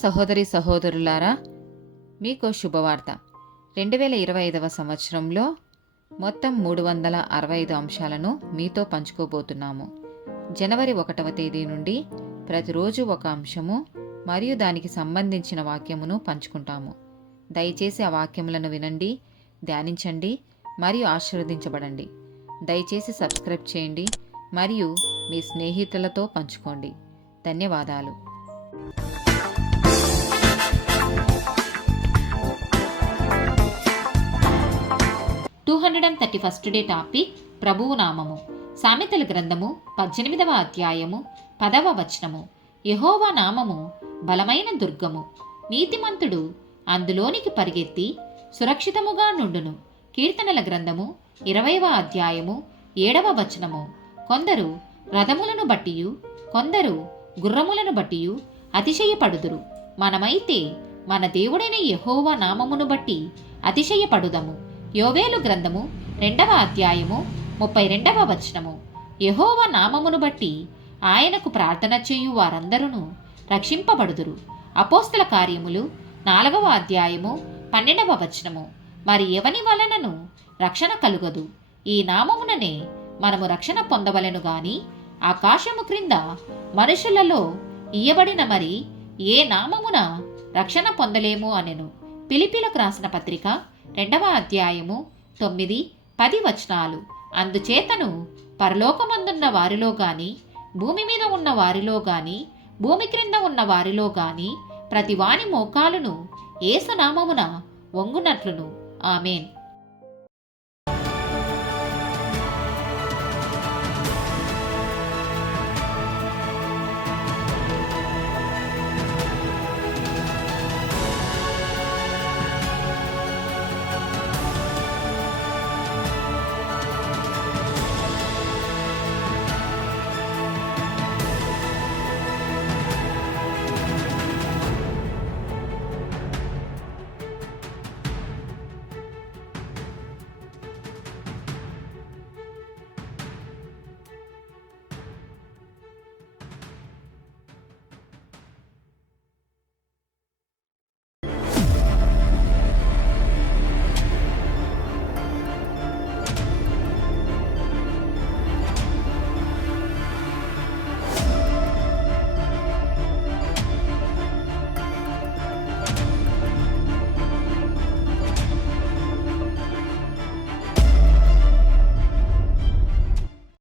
సహోదరి సహోదరులారా, మీకు శుభవార్త. 2025 సంవత్సరంలో మొత్తం 365 అంశాలను మీతో పంచుకోబోతున్నాము. జనవరి 1వ తేదీ నుండి ప్రతిరోజు ఒక అంశము మరియు దానికి సంబంధించిన వాక్యమును పంచుకుంటాము. దయచేసి ఆ వాక్యములను వినండి, ధ్యానించండి మరియు ఆశీర్వదించబడండి. దయచేసి సబ్స్క్రైబ్ చేయండి మరియు మీ స్నేహితులతో పంచుకోండి. ధన్యవాదాలు. 231st డే టాపిక్ ప్రభువు నామము. సామెతల గ్రంథము 18వ అధ్యాయము 10వ వచనము. యెహోవా నామము బలమైన దుర్గము, నీతిమంతుడు అందులోనికి పరిగెత్తి సురక్షితముగా నుండును. కీర్తనల గ్రంథము 20వ అధ్యాయము 7వ వచనము. కొందరు రథములను బట్టియు కొందరు గుర్రములను బట్టియు అతిశయపడుదురు. మనమైతే మన దేవుడైన యెహోవా నామమును బట్టి అతిశయపడుదము. యోవేలు గ్రంథము 2వ అధ్యాయము 32వ వచనము. యెహోవా నామమును బట్టి ఆయనకు ప్రార్థన చేయు వారందరూ రక్షింపబడుదురు. అపోస్తల కార్యములు 4వ అధ్యాయము 12వ వచనము. మరి ఎవని వలనను రక్షణ కలుగదు, ఈ నామముననే మనము రక్షణ పొందవలెను గాని ఆకాశము క్రింద మనుషులలో ఇయ్యబడిన మరి ఏ నామమున రక్షణ పొందలేము అనెను. ఫిలిప్పీలకు రాసిన పత్రిక 2వ అధ్యాయము 9-10 వచనాలు. అందుచేతను పరలోకమందున్న వారిలో గాని భూమి మీద ఉన్న వారిలో గాని భూమి క్రింద ఉన్న వారిలో గాని ప్రతి వాని మోకాలును యేసు నామమున వంగునట్లును. ఆమేన్.